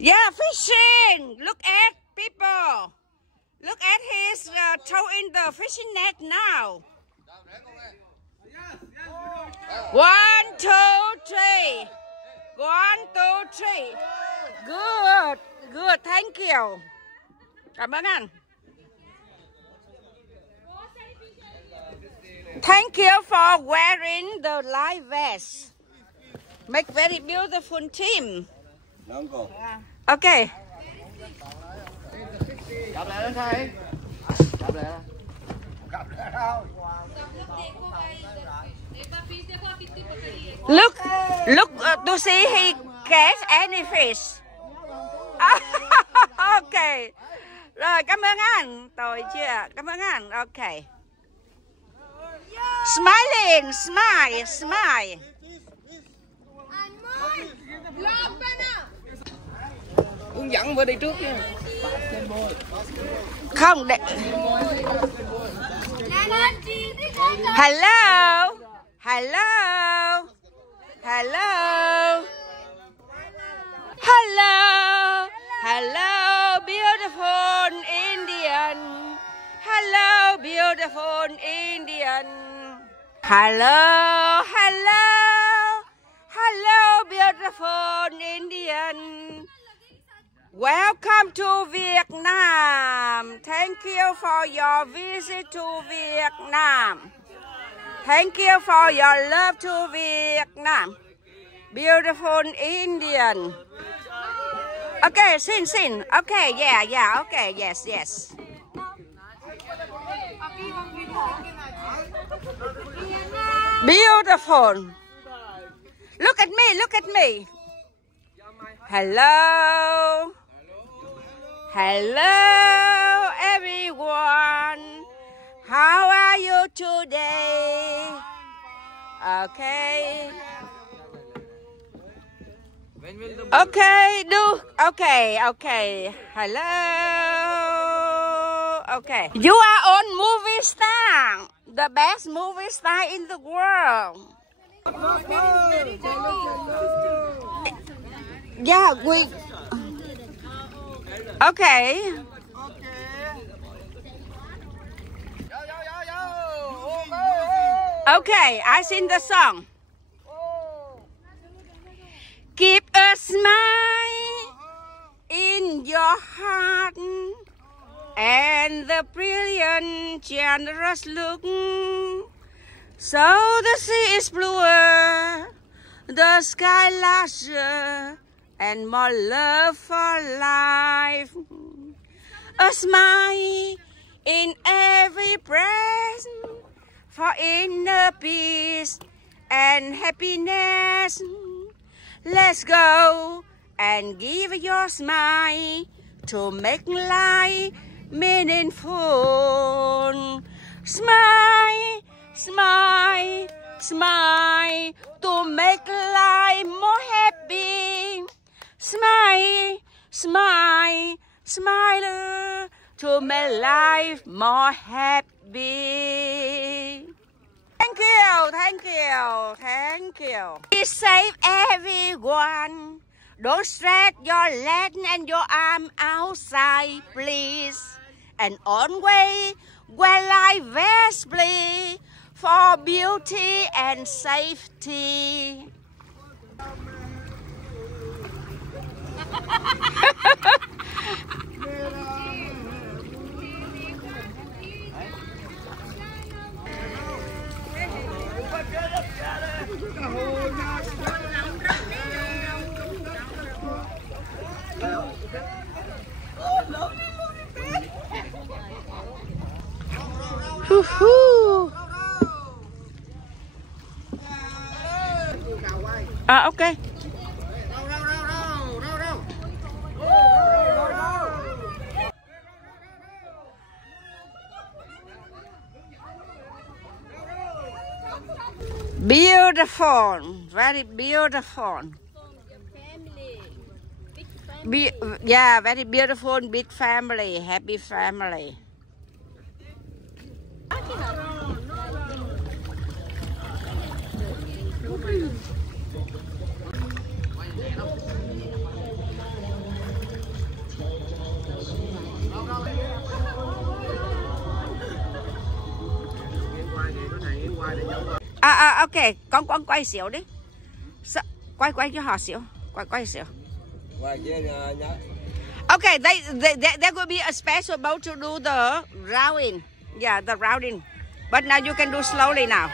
Yeah, fishing. Look at people. Look at his throwing the fishing net now. 1, 2, 3. 1, 2, 3. Good, good. Thank you. Cảm ơn anh. Thank you for wearing the life vest. Make very beautiful team. Okay. Gặp lại anh thầy. Gặp lại. Look, look to see he catch any fish. Okay. Rồi, cảm ơn anh. Tôi chưa. Cảm ơn anh. Okay. Smiling, smile, smile. Hướng dẫn vừa đi trước nha. Không để. Hello. Hello. Hello. Hello. Hello, beautiful Indian. Hello, beautiful Indian. Hello. Hello. Hello, beautiful Indian. Welcome to Vietnam. Thank you for your visit to Vietnam. Thank you for your love to Vietnam. Beautiful Indian. Okay, sing. Okay, yeah, okay, yes. Beautiful. Look at me. Hello. Hello, everyone. How are you today? Okay. Okay. Hello. Okay. You are on movie star. The best movie star in the world. Yeah, we... Okay. Okay, I sing the song. Keep a smile in your heart and the brilliant, generous look. So the sea is bluer, the sky larger, and more love for life. A smile in every breath for inner peace and happiness. Let's go and give your smile to make life meaningful. Smile, smile, smile to make life more happy. Smile, smile, smile to make life more happy. Thank you. Be safe, everyone. Don't stretch your legs and your arm outside, please. and always wear life vestly for beauty and safety. Ok. Beautiful, very beautiful. Yeah, very beautiful, big family, happy family. Ok, con quay xíu đi. Quay cho họ xíu. Quay xíu. Okay, there will be a special boat to do the routing. Yeah, the routing. But now you can do slowly now.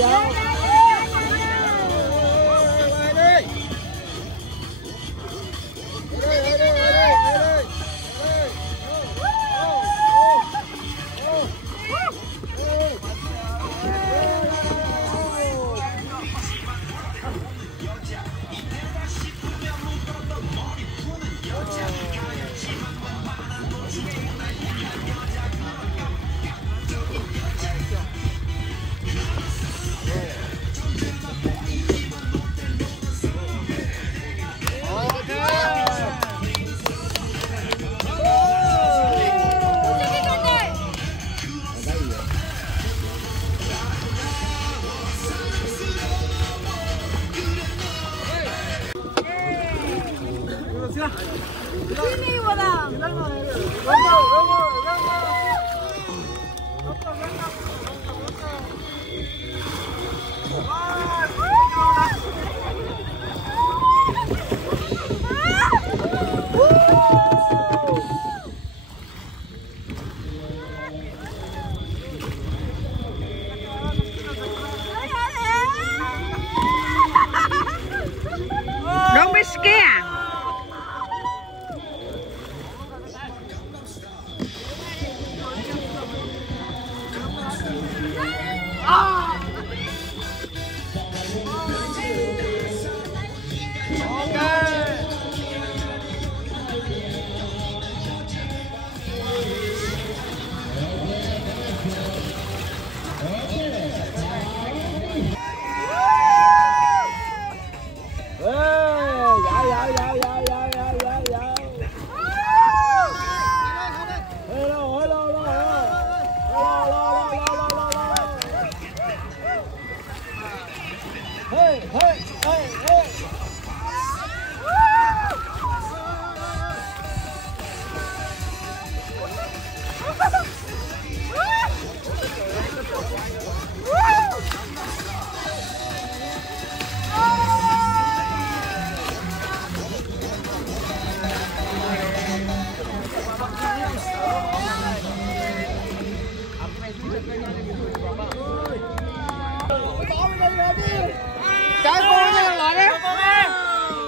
Dạo. kia.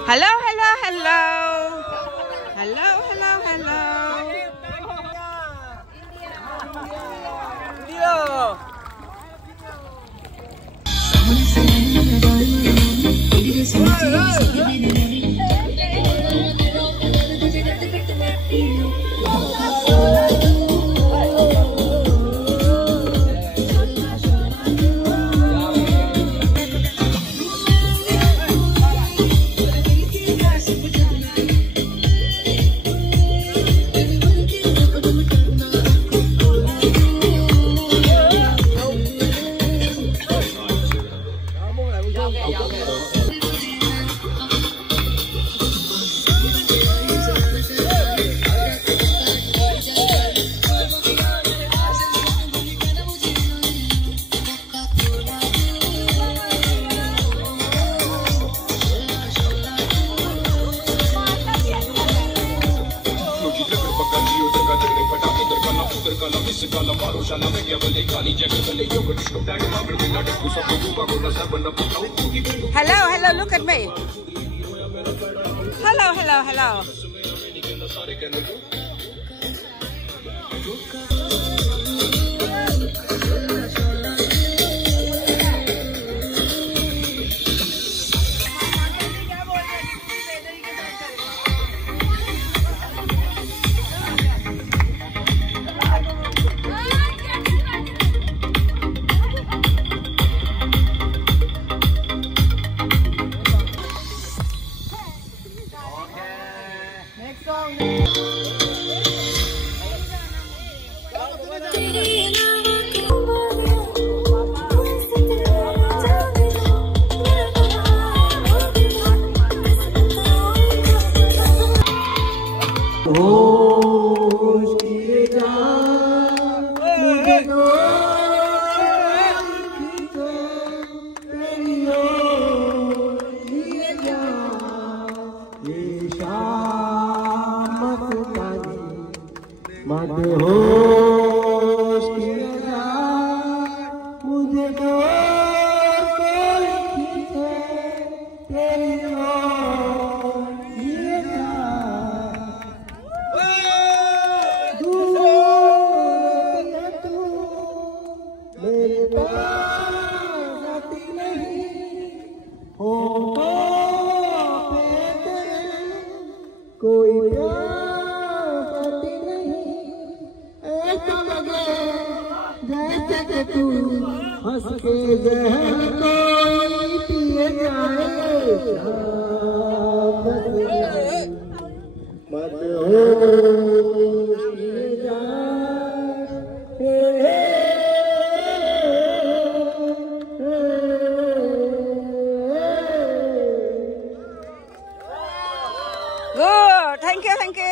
Hello, hello, hello. Hello, hello, hello. Hello, hello, look at me. Hello, hello, hello. Good, thank you, thank you.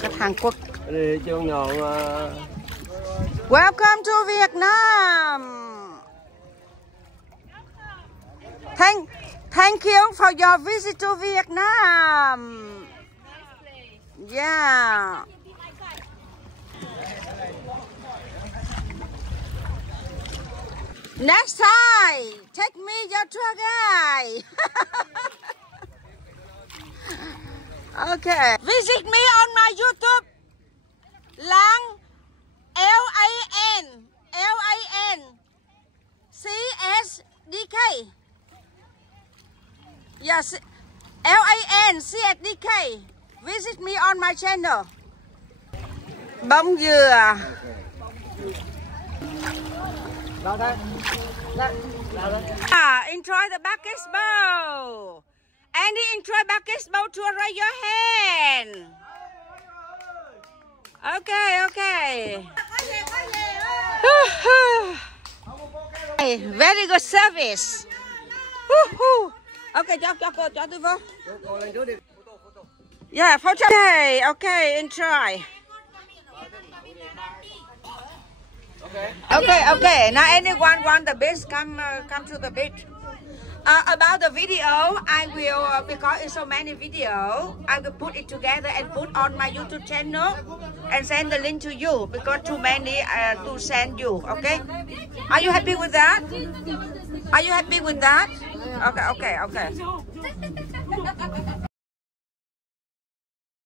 Khách Hàn Quốc. Welcome Welcome to Vietnam. Thank you for your visit to Vietnam. Yeah. Next time, take me your tour guide. Okay. Visit me on my YouTube. Lang LANCSDK. Yes, LANCSDK. Visit me on my channel. Bông dừa. Enjoy the basketball. Any enjoy basketball tour? Raise your hand. Okay. Very good service. Okay, cho tôi vô. Yeah, photo. Okay, enjoy. Okay. Now anyone want the beach, come to the beach. About the video, I will, because it's so many video, I will put it together and put on my YouTube channel and send the link to you because too many to send you. Okay? Are you happy with that? Are you happy with that? Okay.